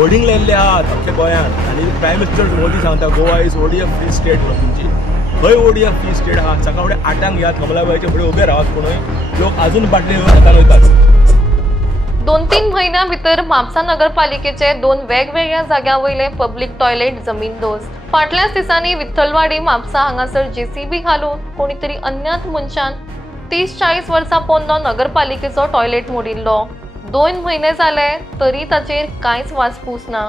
Hoarding लायिल्ले आहात अख्ख्या गोंयांत आनी प्रायम मिनिस्टर मोदी सांगता Goa is ODF free state म्हणून तुमची खंय ODF फ्री स्टेट आहा सकाळ फुडें 8 या कमलाबाईचे फुडें उबे रावात कोणूय लोक अजून बाटले घेवन हातान वयतात। 2-3 महिन्यां भितर म्हापसा नगरपालिकेचे 2 वेगवेगळ्या जाग्यावयले पब्लीक टॉयलेट जमीनदोस्त। फाटल्याच दिसांनी विठ्ठलवाडी म्हापसा हांगासर JCB घालून कोणीतरी अज्ञात मनशान 30-40 वर्सां पोरनो नगरपालिकेचो टॉयलेट मोडिल्लो। 2 महिने जाले तरी ताचेर कांयच वासपूस ना।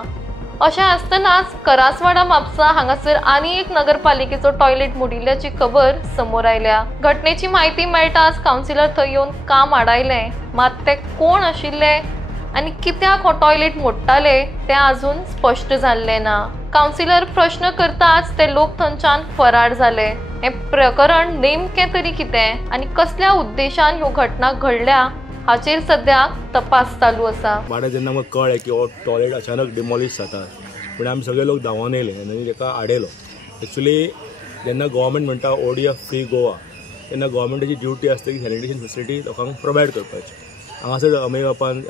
अशें आसतनाच करासवाडा म्हापसा हांगासर आनी एक नगरपालिकेचो टॉयलेट मोडिल्ल्याची खबर समोर आयल्या। घटनेची म्हायती मेळटाच कावन्सिलर थंय येवन काम आडायलें, मात ते कोण आशिल्ले आनी कित्याक हो टॉयलेट मोडटाले तें अजून स्पश्ट जाल्लें ना। कावन्सिलर प्रश्न करताच ते लोक थंयच्यान फरार जाले। हें प्रकरण नेमकें तरी कितें आनी कसल्या उद्देशान ह्यो घटना घडल्या हाचेर सद्याक तपास चालू आसा। वाड्यार जेन्ना म्हाका कळ्ळें की हो टॉयलेट अचानक डिमॉलिश जाता पूण आमी सगळे लोक धांवून येयले आनी ताका आडयलो। एक्चुली जेन्ना गव्हर्मेंट म्हणटा ODF फ्री गोवा तेन्ना गव्हर्मेंटाची ड्युटी आसता की सॅनिटेशन फेसिलिटी लोकांक प्रोवायड करपाची। हांगासर अमेय बापान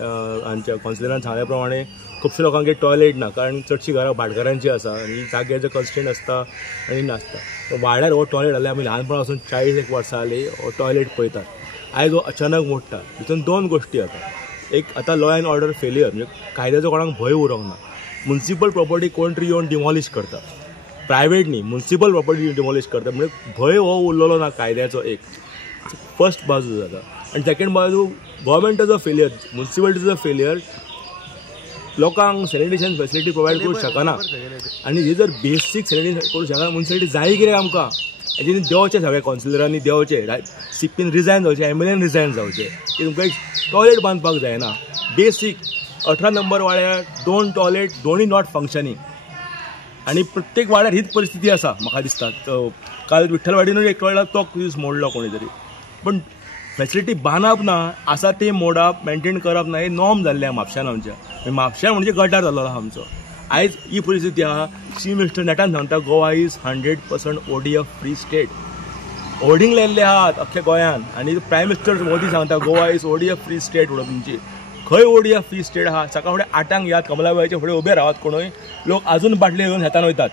आमच्या कावन्सिलरान सांगल्या प्रमाणे खुबशे लोकांक टॉयलेट ना कारण चडशीं घरां भाटकारांची आसा आनी जाग्याचो कन्स्ट्रेंट आसता आनी नासता। वाड्यार हो टॉयलेट जाल्यार आमी ल्हानपणा पासून 40 वर्सां जालीं हो टॉयलेट पळयतात। आयज हो अचानक मोडटा हितून 2 गोश्टी जाता। एक आतां लॉ एंड ऑर्डर फेलियर म्हणजे कायद्याचो कोणाक भंय उरोंक ना। म्युनिसिपल प्रॉपर्टी कोण तरी येवन डिमॉलिश करता, प्रायवेट न्ही म्युनिसिपल प्रॉपर्टी डिमॉलिश करता म्हणजे भंय हो उरलेलो ना कायद्याचो। एक फर्स्ट बाजू जाता आनी सेकंड बाजू गव्हर्मेंटाचो फेलियर, म्युनिसिपालिटीचो फेलियर लोकांक सॅनिटेशन फेसिलिटी प्रोवायड करूंक शकना आनी ही जर बेसीक सॅनिटेशन करूंक शकना म्युनिसिपालिटी जाय कितें आमकां हेजेनी देंवचें सगळ्या कावन्सिलरांनी देंवचें, CPन रिजायन जावचें, MLAन रिजायन जावचें की तुमकां एक टॉयलेट बांदपाक जायना। बेसीक 18 नंबर वाड्यार 2 टॉयलेट दोनूय नॉट फंक्शनींग आनी प्रत्येक वाड्यार हीच परिस्थिती आसा म्हाका दिसता। काल विठ्ठलवाडीनूय एक टॉयलेट तो दीस मोडलो कोणी तरी पण फॅसिलिटी बांदप ना आसा ती मोडप मेंटेन करप ना हे नॉर्म जाल्लें म्हापशान आमच्या। म्हापशान म्हणजे गटार जाल्लो आमचो। आयज ही परिस्थिती आहा। चीफ मिनिस्टर नेटान सांगता Goa is 100% ODF free state. Hoarding लायिल्ले आहात अख्ख्या गोंयांत आनी प्रायम मिनिस्टर मोदी सांगता Goa is ODF free state म्हणून तुमची खंय ODF फ्री स्टेट आहा सकाळ फुडें 8 या कमलाबाईचे फुडें उबे रावात कोणूय लोक अजून बाटले घेवन हातान वयतात।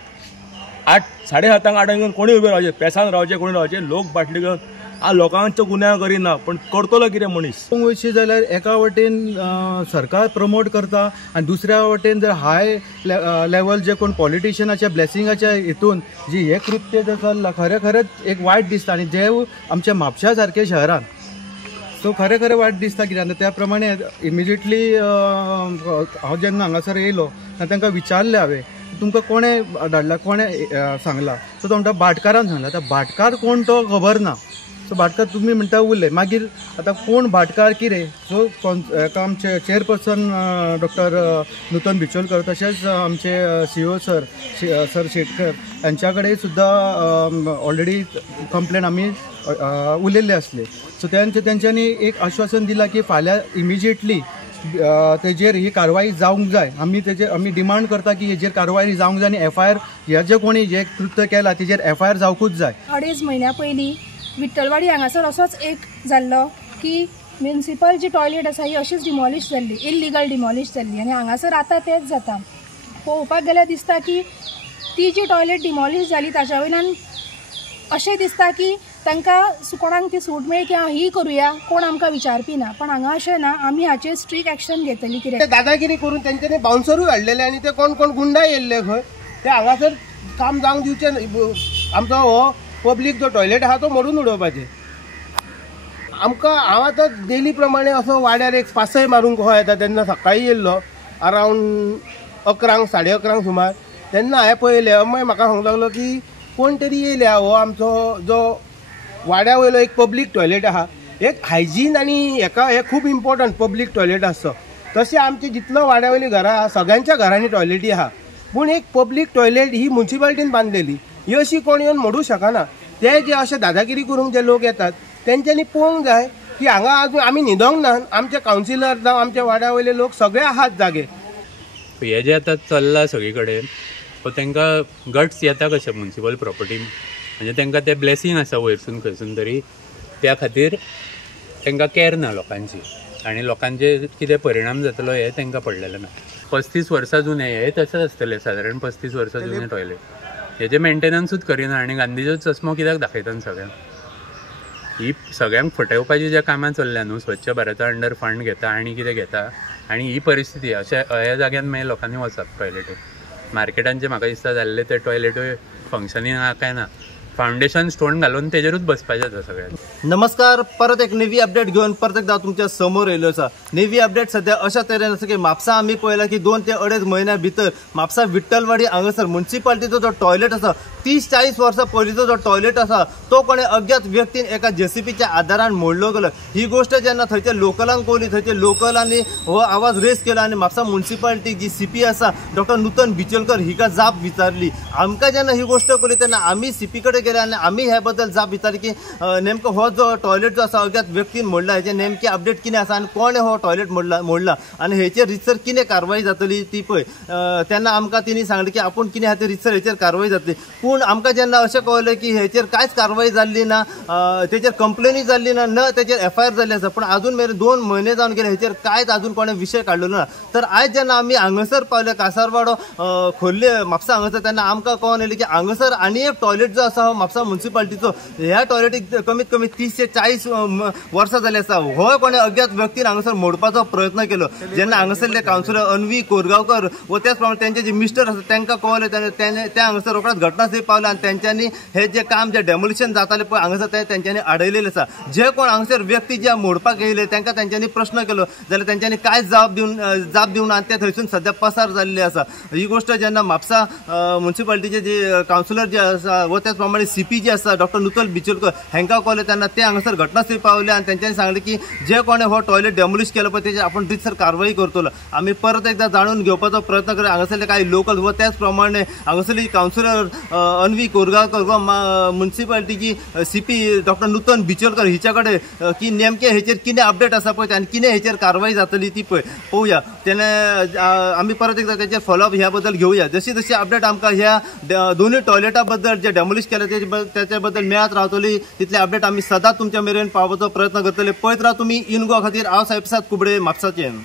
7:30 8 घेवन कोणी उबे रावचे, पेसान रावचे कोणी रावचे, लोक बाटली घेवन लोकांचो गुन्यांव करिना पण करतलो कितें मनीस। वयशी जाल्यार एका वटेन सरकार प्रमोट करता आनी दुसऱ्या वटेन जर हाय लेवल जे कोण पॉलिटिशियनाच्या ब्लेसिंगाच्या हितून जी हे कृत्य चल्लां खरेंच एक वायट दिसता आनी जे आमच्या म्हापशा सारके शहरान सो खरें वायट दिसता कित्याक त्या प्रमाणे इमिजिएटली हांव जेन्ना हांगासर येयलो तेन्ना तांकां विचारलें हांवें तुमकां कोणें धाडला कोणें सांगला सो तो म्हणटा भाटकारान सांगला। आतां भाटकार कोण तो खबर ना सो भाटकार तुमी म्हणटा उरले मागीर आतां कोण भाटकार कितें सो एका आमचे चेअरपर्सन डॉक्टर नूतन बिचोलकर तशेंच आमचे CEO सर शेटकर यांच्या कडेन सुद्दां ऑलरेडी कंप्लेन आमी उलयल्ले आसले। सो तेंच्यांनी एक आश्वासन दिलां की फाल्यां इमिजिएटली तेजेर ही कारवाई जावंक जाय। आमी डिमांड करता की हेजेर कारवाई जावंक जाय आनी FIR हे जे कोणी जे कृत्य केला तेजेर FIR जावकूच जाय। 2.5 महिन्या पयलीं विठ्ठलवाडी हांगासर असोच एक जाल्लो की म्युनिसिपल जी टॉयलेट आसा ही अशीच डिमॉलिश जाल्ली, इल्लिगल डिमॉलिश जाल्ली आनी हांगासर आतां तेच जाता। पळोवपाक गेल्यार दिसता की ती जी टॉयलेट डिमॉलिश जाली ताच्या वयल्यान अशें दिसता की तांकां कोणाक ती सूट मेळ्ळी की ही करुया कोण आमकां विचारपी ना पण हांगा अशें ना। आमी हाचेर स्ट्रीक्ट एक्शन घेतली कित्याक दादागिरी करून तेंच्यांनी बाउन्सरूय हाडलेले आनी ते कोण गुंडा येयल्ले खंय ते हांगासर काम जावंक दिवचे। आमचो हो पब्लीक जो टॉयलेट आहा तो मोडून उडोवपाचे। आमकां हांव आतां डेली प्रमाणे असो वाड्यार एक 5-6 मारूंक कहो येता तेन्ना सकाळीं येयल्लो अरावंड 11 11:30 सुमार तेन्ना हांवें पळयलें अमय म्हाका सांगूंक लागलो की कोण तरी येयल्या हो आमचो जो वाड्या वयलो एक पब्लीक टॉयलेट आहा एक हायजीन आनी हेका हे खूब इम्पॉर्टंट पब्लीक टॉयलेट आसचो। तशें आमचे जितलो वाड्या वयली घरां आहा सगळ्यांच्या घरांनी टॉयलेटी आहा पूण एक पब्लीक टॉयलेट ही म्युनिसिपालिटीन बांदलेली ही अशी कोण येवन मोडूंक शकना। ते जे अशे दादागिरी करूंक जे लोक येतात तेंच्यांनी पळोवंक जाय की हांगा आजून आमी न्हिदोंक ना। आमचे कावन्सिलर जावं आमच्या वाड्या वयले लोक सगळे आहात जागे। हे जे आतां चल्लां सगळे कडेन तांकां गट्स येता कशें म्युनिसिपल प्रॉपर्टी म्हणजे तांकां ते ब्लेसिंग आसा वयरसून खंयसून तरी त्या खातीर तांकां कॅर ना लोकांची आनी लोकांचे कितें परिणाम जातलो हे तांकां पडलेलो ना। 35 वर्सां जुने हे तशेंच आसतले सादारण 35 वर्सां जुने टॉयलेट हेजे मेंटेनन्सूच करिना आनी गांधीचो चस्मो कित्याक दाखयता सगळ्यांक ही सगळ्यांक फटयवपाची ज्या कामां चल्ल्या न्हू स्वच्छ भारता अंडर फंड घेता आनी कितें घेता आनी ही परिस्थिती अशा ह्या जाग्यान मागीर लोकांनी वचप टॉयलेटीक मार्केटांचे म्हाका दिसता जाल्ले ते टॉयलेटूय फंक्शनींग काय ना फाउंडेशन स्टोन घालून तेजेरूच बसपाचें आसा सगळ्यांक. नमस्कार, परत एक नेवी अपडेट घेऊन परत एकदा तुमच्या समोर येयलो आसा. नेवी अपडेट सध्या अशा तरेन आसा की म्हापसा आमी पळयला की 2 ते 2.5 म्हयन्या भितर म्हापसा विठ्ठलवाडी हांगासर म्युन्सिपालिटीचो जो टॉयलेट आसा 30-40 वर्सां पयलींचो जो टॉयलेट आसा तो कोणे अज्ञात व्यक्तीन एका जेसीबीच्या आदारान मोडलो गेलो. ही गोष्ट जेन्ना थंयच्या लोकलांक कळली थंयच्या लोकलांनी हो आवाज रेस केला आनी म्हापसा म्युन्सिपालिटी जी सीपी आसा डॉक्टर नूतन बिचोलकर हिका जाप विचारली. आमकां जेन्ना ही गोष्ट कळली तेन्ना आमी सीपी कडेन गेले आनी आमी ह्या बद्दल जाप विचारली की नेमको हो जो टॉयलेट जो आसा अज्ञात व्यक्तीन मोडला हेचे नेमके अपडेट कितें आसा आनी कोणे हो टॉयलेट मोडला आनी हेचेर रितसर कितें कारवाई जातली ती पळय. तेन्ना आमकां तिणी सांगलें की आपूण कितें आहा तें रितसर हेचेर कारवाई जातली. पूण आमकां जेन्ना अशें कळलें की हेचेर कांयच कारवाई जाल्ली ना, तेचेर कंप्लेनूय जाल्ली ना तेचेर FIR जाल्ली आसा, पूण अजून मेरेन 2 म्हयने जावन गेले हेचेर कांयच अजून कोणें विशय काडलेलो ना. तर आयज जेन्ना आमी हांगासर पावले कासारवाडो खोल्ले म्हापसा हांगासर तेन्ना आमकां कळून येयलें की हांगासर आनी एक टॉयलेट जो आसा हो म्हापसा म्युन्सिपालिटीचो ह्या टॉयलेटीक कमीत कमी 30 ते 40 वर्सां जाली आसा. हो कोणे अज्ञात व्यक्तीन हांगासर मोडपाचो प्रयत्न केलो. जेन्ना हांगासरले कावन्सिलर अन्वी कोरगांवकर व त्याच प्रमाणे तेंचे जे मिस्टर आसा तांकां कळलें तेन्ना ते हांगासर रोखडेच घटनास्थळी पावले आनी तेंच्यांनी हे जे काम जे डेमोलिशन जातालें पळय हांगासर ते तेंच्यांनी आडयलेलें आसा. जे कोण हांगासर व्यक्ती जे मोडपाक येयले तांकां तेंच्यांनी प्रश्न केलो जाल्यार तेंच्यांनी कांयच जाप दिवना आनी ते थंयसून सध्या पसार जाल्ले आसा. ही गोष्ट जेन्ना म्हापसा म्युन्सिपालिटीचे जे कावन्सिलर जे आसा व त्याच प्रमाणे CP जे आसा डॉक्टर नूतन बिचोलकर हांकां कळलें तेन्ना ते हांगासर घटनास्थळी पावले आनी तेंच्यांनी सांगलें की जे कोणें हो टॉयलेट डेमोलिश केलो पळय तेचेर आपण रितसर कारवाई करतलो. आमी परत एकदा जाणून घेवपाचो प्रयत्न करूया हांगासरले काही लोकल व त्याच प्रमाणे हांगासरली कावन्सिलर अन्वी कोरगांवकर व म्युन्सिपालिटीची CP डॉक्टर नूतन बिचोलकर हिच्या कडेन की नेमके हेचेर कितें अपडेट आसा पळय आनी कितें हेचेर कारवाई जातली ती पळय पळोवया. तेणे आमी परत एकदा तेचेर फॉलोअप ह्या बद्दल घेवया. जशी अपडेट आमकां ह्या दोनूय टॉयलेटा बद्दल जे डेमोलिश केले त्याच्या बद्दल मेळत रावतली तितले अपडेट आमी सदांच तुमच्या मेरेन पावपाचो प्रयत्न करतले. पळयत राहा तुमी इन गोवा खातीर हांव साहेब कुबडे म्हापसाचें.